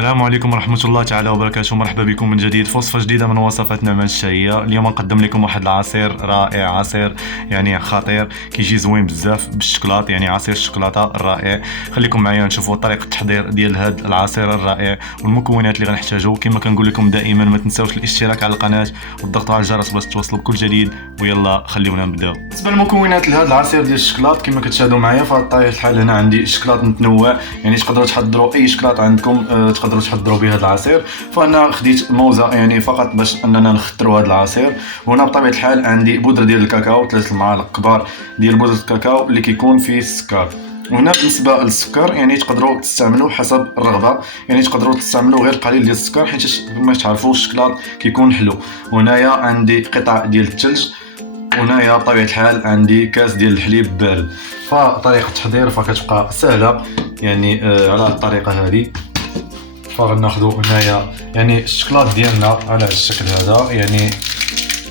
السلام عليكم ورحمة الله تعالى وبركاته. مرحبا بكم من جديد في وصفة جديدة من وصفات نعمان الشهية. اليوم نقدم لكم واحد العصير رائع، عصير يعني خطير، كيجي زوين بزاف بالشوكولات، يعني عصير الشوكولاتة الرائع. خليكم معايا نشوفوا طريقة التحضير ديال هذا العصير الرائع والمكونات اللي غنحتاجو. كما كنقول لكم دائما ما تنساوش الاشتراك على القناة والضغط على الجرس باش توصلوا بكل جديد. ويلا خليونا نبداو. بالنسبة للمكونات لهذا العصير ديال الشوكولات كما كتشاهدوا معايا في طبيعة الحال هنا عندي الشوكولات متنوع، يعني تقدروا تحضروا اي شوكولات عندكم تقدروا تحضروا به هذا العصير. فانا خديت موزه يعني فقط باش اننا نختروا هذا العصير. وهنا بطبيعه الحال عندي بودره ديال الكاكاو، 3 معالق كبار ديال بودره الكاكاو اللي كيكون فيه السكر. وهنا بالنسبه للسكر يعني تقدروا تستعملوا حسب الرغبه، يعني تقدروا تستعملوا غير قليل ديال السكر حيت كما تعرفوا الشوكولات كيكون حلو. وهنايا عندي قطع ديال الثلج، وهنايا بطبيعه الحال عندي كاس ديال الحليب بارد. فطريقه التحضير فكتبقى سهله يعني على الطريقه هذه. فغناخدو هنايا يعني الشوكولات ديالنا على الشكل هذا، يعني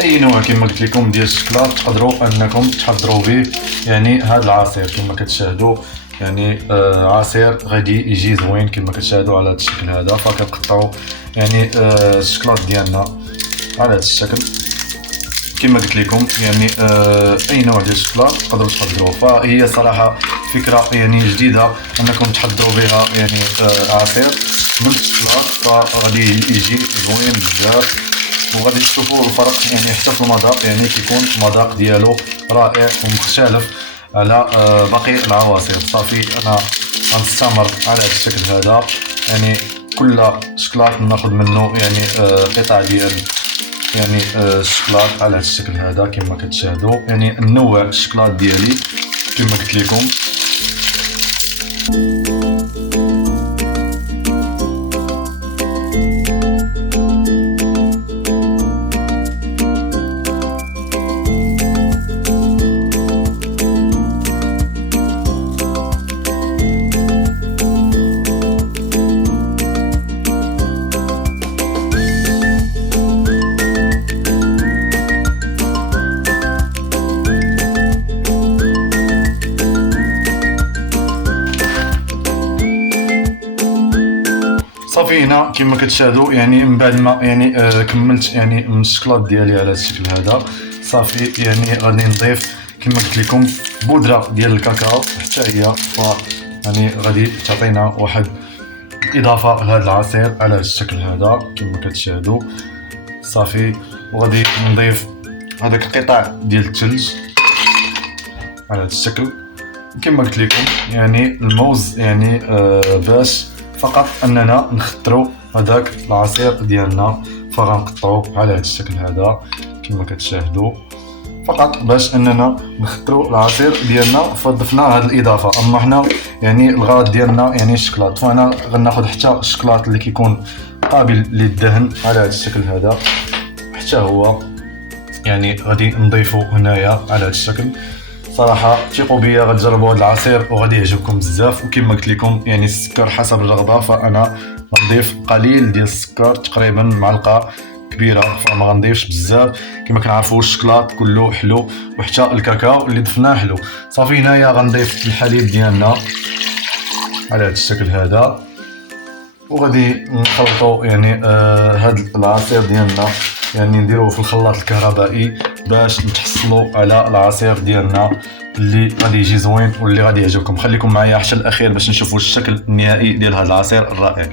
اي نوع كما قلت لكم ديال الشوكولات تقدروا انكم تحضروا به يعني هذا العصير. كما كتشاهدوا يعني عصير غادي يجي زوين كما كتشاهدوا على هذا الشكل هذا. فكنقطعوا يعني الشوكولات ديالنا على هذا الشكل كما قلت لكم، يعني اي نوع ديال الشوكولات تقدروا تحضروه. فهي صراحه فكره يعني جديده انكم تحضروا بها يعني عصير من الشوكولات، فغادي يجي زوين بزاف وغادي تشوفوا الفرق يعني حتى في المذاق، يعني كيكون المذاق ديالو رائع ومختلف على باقي العواصر. صافي انا غنستمر على هذا الشكل هذا، يعني كل شوكولات ناخذ منه يعني قطع ديال يعني الشوكولات على هذا الشكل هذا كما كتشاهدوا. يعني نوع الشوكولات ديالي كما قلت لكم. صافي هنا كما كتشاهدوا يعني من بعد ما يعني كملت يعني من الشوكولات ديالي على هذا الشكل هذا. صافي يعني غادي نضيف كما قلت لكم بودره ديال الكاكاو حتى هي، ف يعني غادي تعطينا واحد اضافه لهذا العصير على هذا الشكل هذا كما كتشاهدوا. صافي وغادي نضيف هذاك القطع ديال الثلج على هذا الشكل كما قلت لكم، يعني الموز يعني باش فقط اننا نختروا هذاك العصير ديالنا. فغنقطعوا على هذا الشكل هذا كما كتشاهدوا فقط باش اننا نختروا العصير ديالنا. فضفنا هذه الاضافه. اما حنا يعني الغرض ديالنا يعني الشوكولات، فانا غناخذ حتى الشوكولات اللي كيكون قابل للدهن على هذا الشكل هذا حتى هو يعني غادي نضيفه هنايا على هذا الشكل. صراحه ثقوا بيا غتجربوا هذا العصير وغادي يعجبكم بزاف. وكما قلت لكم يعني السكر حسب الرغبه، فانا غنضيف قليل ديال السكر تقريبا معلقه كبيره، فما غنضيفش بزاف. كما كنعرفوا الشوكولات كله حلو وحتى الكاكاو اللي ضفناه حلو. صافي هنايا غنضيف الحليب ديالنا على هذا الشكل هذا وغادي نخلطوا يعني هذا العصير ديالنا، يعني نديروه في الخلاط الكهربائي باش نتحصلوا على العصير ديالنا اللي غادي يجي زوين واللي غادي يعجبكم. خليكم معايا حتى الاخير باش نشوفوا الشكل النهائي ديال هذا العصير الرائع.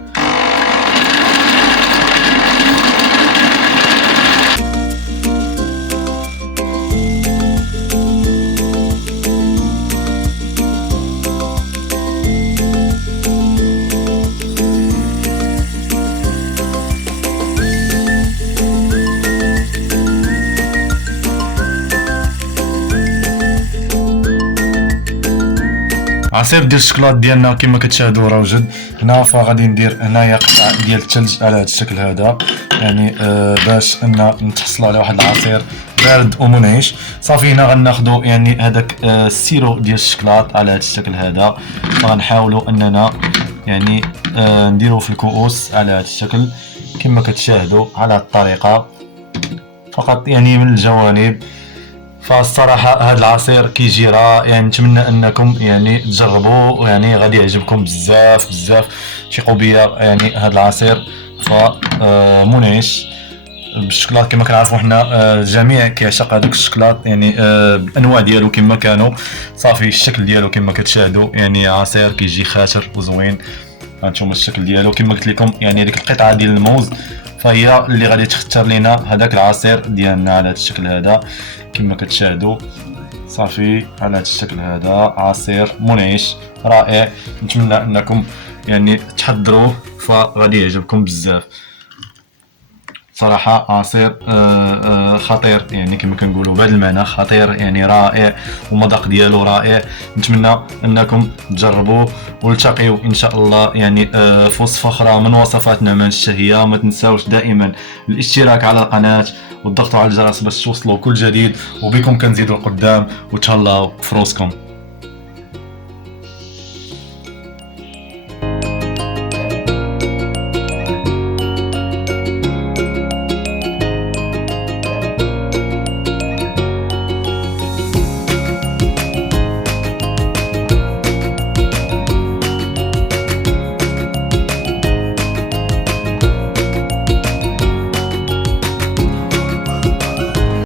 عصير ديال الشوكولات ديالنا كما كتشاهدوا راه وجد هنا. فغادي ندير هنايا قطع ديال الثلج على هذا الشكل هذا، يعني باش ان نتحصلوا على واحد العصير بارد ومنعش. صافي هنا غناخذوا يعني هذاك السيرو ديال الشوكولات على هذا الشكل هذا. فغنحاولوا اننا يعني نديروا في الكؤوس على هذا الشكل كما كتشاهدوا على هذه الطريقه فقط يعني من الجوانب. فالصراحه هذا العصير كيجي رائع، يعني نتمنى انكم يعني تجربوه، يعني غادي يعجبكم بزاف بزاف. ثقوا بيا يعني هذا العصير ف منعش بالشكلاط كما كنعرفوا حنا. الجميع كيعشق هذاك الشكلاط يعني بالانواع ديالو كما كانوا. صافي الشكل ديالو كما كتشاهدوا يعني عصير كيجي خاتر وزوين. هانتوما الشكل ديالو كما قلت لكم، يعني هذيك القطعه ديال الموز فهي اللي غادي تختار لينا هذاك العصير ديالنا على هذا الشكل هذا كما كتشاهدوا. صافي على هذا الشكل هذا عصير منعش رائع، نتمنى انكم يعني تحضروه فغادي يعجبكم بزاف. صراحة عصير خطير، يعني كما كنقولوا بهذا المعنى خطير، يعني رائع والمذاق ديالو رائع. نتمنى انكم تجربوه والتقيوا ان شاء الله يعني في وصفة اخرى من وصفاتنا من الشهية. ما تنساوش دائما الاشتراك على القناة والضغط على الجرس باش توصلوا كل جديد، وبكم كنزيدوا القدام وتهلاو فروسكم.